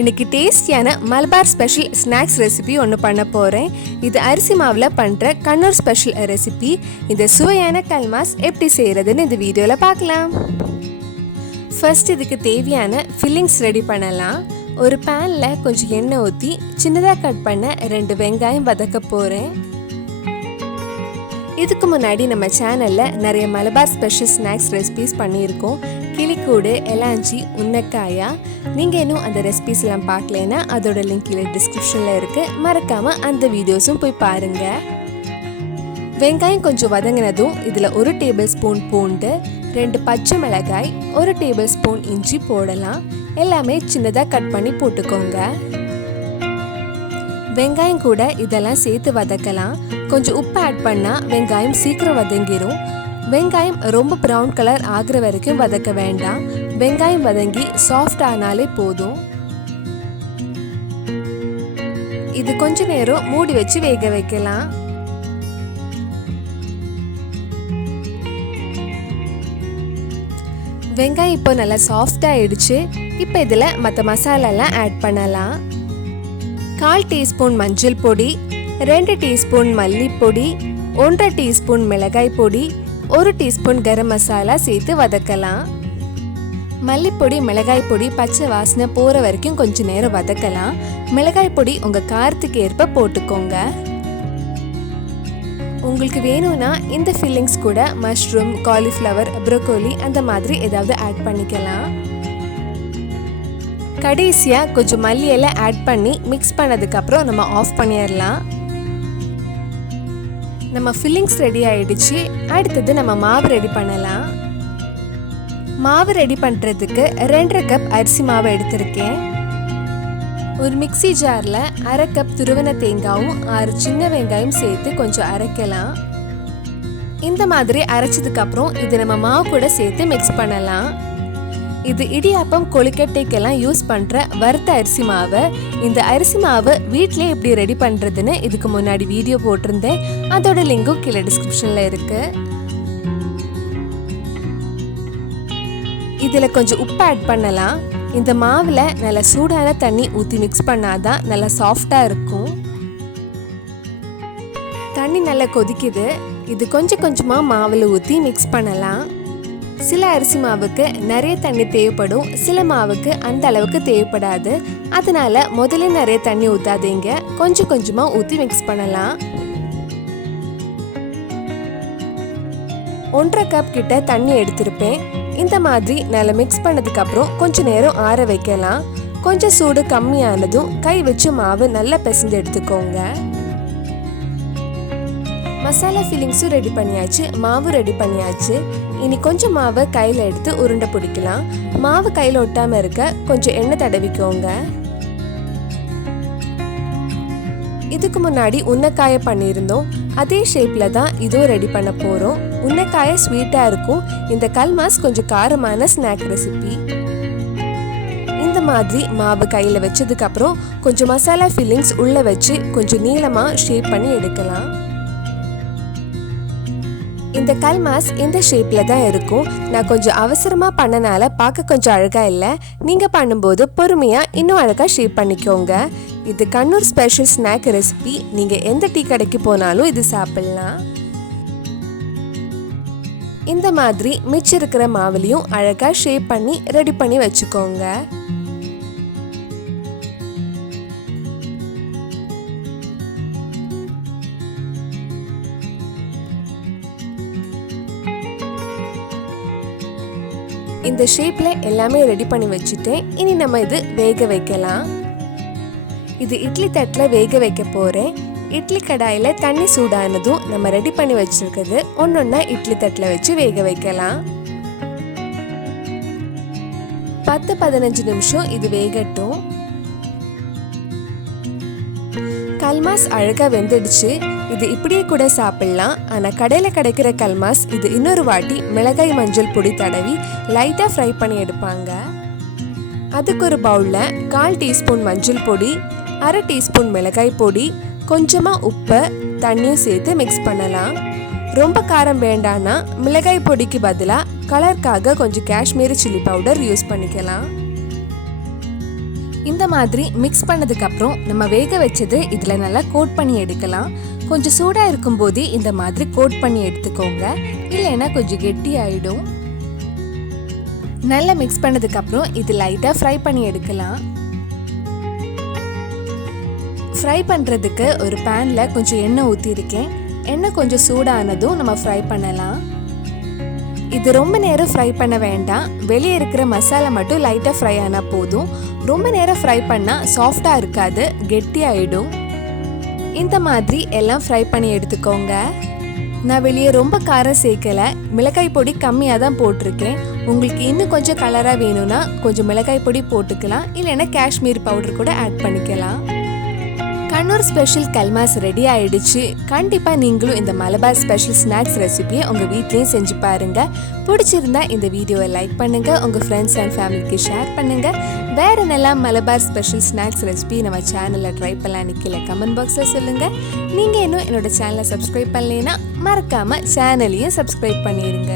இன்னைக்கு டேஸ்டியான Malabar special snacks recipe ஒன்று பண்ண போகிறேன். இது அரிசி மாவில் பண்ணுற கண்ணூர் ஸ்பெஷல் ரெசிபி. இந்த சுவையான கல்மாஸ் எப்படி செய்கிறதுன்னு இந்த வீடியோவில் பார்க்கலாம். ஃபர்ஸ்ட் இதுக்கு தேவையான ஃபில்லிங்ஸ் ரெடி பண்ணலாம். ஒரு பேனில் கொஞ்சம் எண்ணெய் ஊற்றி சின்னதாக கட் பண்ண 2 வெங்காயம் வதக்க போகிறேன். இதுக்கு முன்னாடி நம்ம சேனலில் நிறைய மலபார் ஸ்பெஷல் ஸ்நாக்ஸ் ரெசிபிஸ் பண்ணியிருக்கோம். கிளிக்கூடு, எலாஞ்சி, உன்னக்காயா. நீங்கள் இன்னும் அந்த ரெசிபிஸ்லாம் பார்க்கலன்னா அதோட லிங்க் கீழே டிஸ்கிரிப்ஷனில் இருக்குது. மறக்காமல் அந்த வீடியோஸும் போய் பாருங்கள். வெங்காயம் கொஞ்சம் வதங்கினதும் இதில் 1 டேபிள் ஸ்பூன் பூண்டு, 2 பச்சை மிளகாய், 1 டேபிள் ஸ்பூன் இஞ்சி போடலாம். எல்லாமே சின்னதாக கட் பண்ணி போட்டுக்கோங்க. வெங்காயம் கூட இதெல்லாம் சேர்த்து வதக்கலாம். கொஞ்சம் உப்பு ஆட் பண்ணால் வெங்காயம் சீக்கிரம் வதங்கிடும். வெங்காயம் ரொம்ப ப்ரௌன் கலர் ஆகிற வரைக்கும் வதக்க வேண்டாம். வெங்காயம் வதங்கி சாஃப்ட் ஆனாலே போதும். இது கொஞ்ச நேரம் மூடி வச்சு வேக வைக்கலாம். வெங்காயம் இப்போ நல்லா சாஃப்ட் ஆயிடுச்சு. இப்போ இதில் மற்ற மசாலாலாம் ஆட் பண்ணலாம். 1/4 டீஸ்பூன் மஞ்சள் பொடி, 2 டீஸ்பூன் மல்லிப்பொடி, 1/2 டீஸ்பூன் மிளகாய் பொடி, 1 டீஸ்பூன் கரம் மசாலா சேர்த்து வதக்கலாம். மல்லிப்பொடி, மிளகாய் பொடி பச்சை வாசனை போகிற வரைக்கும் கொஞ்சம் நேரம் வதக்கலாம். மிளகாய் பொடி உங்கள் காரத்துக்கு ஏற்ப போட்டுக்கோங்க. உங்களுக்கு வேணும்னா இந்த ஃபில்லிங்ஸ் கூட மஷ்ரூம், காலிஃப்ளவர், ப்ரோக்கோலி அந்த மாதிரி ஏதாவது ஆட் பண்ணிக்கலாம். கடைசியாக கொஞ்சம் மல்லியெல்லாம் ஆட் பண்ணி மிக்ஸ் பண்ணதுக்கப்புறம் நம்ம ஆஃப் பண்ணிடலாம். நம்ம ஃபில்லிங்ஸ் ரெடி ஆயிடுச்சு. அடுத்தது நம்ம மாவு ரெடி பண்ணலாம். மாவு ரெடி பண்ணுறதுக்கு 2.5 கப் அரிசி மாவு எடுத்திருக்கேன். ஒரு மிக்ஸி ஜாரில் 1/2 கப் துருவன தேங்காயும் 6 சின்ன வெங்காயம் சேர்த்து கொஞ்சம் அரைக்கலாம். இந்த மாதிரி அரைச்சதுக்கப்புறம் இது நம்ம மாவு கூட சேர்த்து மிக்ஸ் பண்ணலாம். இது இடியாப்பம், கொழுக்கட்டைக்கெல்லாம் யூஸ் பண்ணுற வறுத்த அரிசி மாவு. இந்த அரிசி மாவு வீட்டிலே எப்படி ரெடி பண்ணுறதுன்னு இதுக்கு முன்னாடி வீடியோ போட்டிருந்தேன். அதோட லிங்கும் கீழே டிஸ்கிரிப்ஷனில் இருக்கு. இதில் கொஞ்சம் உப்பு ஆட் பண்ணலாம். இந்த மாவில் நல்லா சூடான தண்ணி ஊற்றி மிக்ஸ் பண்ணாதான் நல்லா சாஃப்டாக இருக்கும். தண்ணி நல்லா கொதிக்குது. இது கொஞ்சம் கொஞ்சமாக மாவில் ஊற்றி மிக்ஸ் பண்ணலாம். சில அரிசி மாவுக்கு நிறைய தண்ணி தேவைப்படும், சில மாவுக்கு அந்த அளவுக்கு தேவைப்படாது. அதனால முதல்ல நிறைய தண்ணி ஊற்றாதீங்க, கொஞ்சம் கொஞ்சமாக ஊற்றி மிக்ஸ் பண்ணலாம். 1/2 கப் கிட்ட தண்ணி எடுத்திருப்பேன். இந்த மாதிரி நல்லா மிக்ஸ் பண்ணதுக்கப்புறம் கொஞ்சம் நேரம் ஆற வைக்கலாம். கொஞ்சம் சூடு கம்மியானதும் கை வச்சு மாவு நல்லா பிசைஞ்சு எடுத்துக்கோங்க. மசாலா ஃபில்லிங்ஸும் ரெடி பண்ணியாச்சு, மாவு ரெடி பண்ணியாச்சு. இனி கொஞ்சம் மாவை கையில் எடுத்து உருண்டை பிடிக்கலாம். மாவு கையில் ஒட்டாமல் இருக்க கொஞ்சம் எண்ணெய் தடவிக்கோங்க. இதுக்கு முன்னாடி உன்னக்காயை பண்ணியிருந்தோம். அதே ஷேப்பில் தான் இதுவும் ரெடி பண்ண போகிறோம். உன்னக்காயை ஸ்வீட்டாக இருக்கும். இந்த கல்மாஸ் கொஞ்சம் காரமான ஸ்நாக் ரெசிபி. இந்த மாதிரி மாவு கையில் வச்சதுக்கப்புறம் கொஞ்சம் மசாலா ஃபில்லிங்ஸ் உள்ளே வச்சு கொஞ்சம் நீளமாக ஷேப் பண்ணி எடுக்கலாம். இந்த கல்மாஸ் இந்த ஷேப்பில் தான் இருக்கும். நான் கொஞ்சம் அவசரமாக பண்ணனால பார்க்க கொஞ்சம் அழகாக இல்லை. நீங்கள் பண்ணும்போது பொறுமையாக இன்னும் அழகாக ஷேப் பண்ணிக்கோங்க. இது கண்ணூர் ஸ்பெஷல் ஸ்நாக் ரெசிபி. நீங்கள் எந்த டீ கடைக்கு போனாலும் இது சாப்பிடலாம். இந்த மாதிரி மிச்சம் இருக்கிற மாவுலையும் அழகாக ஷேப் பண்ணி ரெடி பண்ணி வச்சுக்கோங்க. இந்த ஷேப்பில் எல்லாமே ரெடி பண்ணி வச்சுட்டேன். இனி நம்ம இது வேக வைக்கலாம். இது இட்லி தட்டில் வேக வைக்க போகிறேன். இட்லி கடாயில் தண்ணி சூடானதும் நம்ம ரெடி பண்ணி வச்சுருக்கிறது ஒன்றொன்னா இட்லி தட்டில் வச்சு வேக வைக்கலாம். 10-15 நிமிஷம் இது வேகட்டும். கல்மாஸ் அழகாக வெந்துடுச்சு. இது இப்படியே கூட சாப்பிடலாம். ஆனால் கடையில் கிடைக்கிற கல்மாஸ் இது இன்னொரு வாட்டி மிளகாய், மஞ்சள் பொடி தடவி லைட்டாக ஃப்ரை பண்ணி எடுப்பாங்க. அதுக்கு ஒரு பவுலில் 1/4 டீஸ்பூன் மஞ்சள் பொடி, 1/2 டீஸ்பூன் மிளகாய் பொடி, கொஞ்சமாக உப்பு, தண்ணியும் சேர்த்து மிக்ஸ் பண்ணலாம். ரொம்ப காரம் வேண்டான்னா மிளகாய் பொடிக்கு பதிலாக கலருக்காக கொஞ்சம் காஷ்மீரி சில்லி பவுடர் யூஸ் பண்ணிக்கலாம். இந்த மாதிரி மிக்ஸ் பண்ணதுக்கு அப்புறம் நம்ம வேக வச்சது இதுல நல்லா கோட் பண்ணி எடுக்கலாம். கொஞ்சம் சூடா இருக்கும்போது இந்த மாதிரி கோட் பண்ணி எடுத்துக்கோங்க, இல்லைன்னா கொஞ்சம் கெட்டி ஆயிடும். நல்லா மிக்ஸ் பண்ணதுக்கு அப்புறம் இது லைட்டா ஃப்ரை பண்ணி எடுக்கலாம். ஃப்ரை பண்றதுக்கு ஒரு பேன்ல கொஞ்சம் எண்ணெய் ஊற்றிருக்கேன். எண்ணெய் கொஞ்சம் சூடானதும் நம்ம ஃப்ரை பண்ணலாம். இது ரொம்ப நேரம் ஃப்ரை பண்ண வேண்டாம், வெளியே இருக்கிற மசாலா மட்டும் லைட்டாக ஃப்ரை ஆனால் போதும். ரொம்ப நேரம் ஃப்ரை பண்ணால் சாஃப்டாக இருக்காது, கெட்டி ஆகிடும். இந்த மாதிரி எல்லாம் ஃப்ரை பண்ணி எடுத்துக்கோங்க. நான் வெளியே ரொம்ப காரம் சேர்க்கலை, மிளகாய் பொடி கம்மியாக தான் போட்டிருக்கேன். உங்களுக்கு இன்னும் கொஞ்சம் கலராக வேணும்னா கொஞ்சம் மிளகாய் பொடி போட்டுக்கலாம், இல்லைன்னா காஷ்மீர் பவுடர் கூட ஆட் பண்ணிக்கலாம். கண்ணூர் ஸ்பெஷல் கல்மாஸ் ரெடி ஆயிடுச்சு. கண்டிப்பா நீங்களும் இந்த மலபார் ஸ்பெஷல் ஸ்நாக்ஸ் ரெசிபியை உங்க வீட்லயும் செஞ்சு பாருங்க. பிடிச்சிருந்தா இந்த வீடியோவை லைக் பண்ணுங்க, உங்க ஃப்ரெண்ட்ஸ் அண்ட் ஃபேமிலிக்கு ஷேர் பண்ணுங்க. வேற என்னெல்லாம் மலபார் ஸ்பெஷல் ஸ்நாக்ஸ் ரெசிபி நம்ம சேனல்ல ட்ரை பண்ணலாம்னு கீழே கமெண்ட் பாக்ஸ்ல சொல்லுங்க. நீங்க இன்னும் என்னோட சேனலை சப்ஸ்கிரைப் பண்ணலைன்னா மறக்காம சேனலையும் சப்ஸ்கிரைப் பண்ணிடுங்க.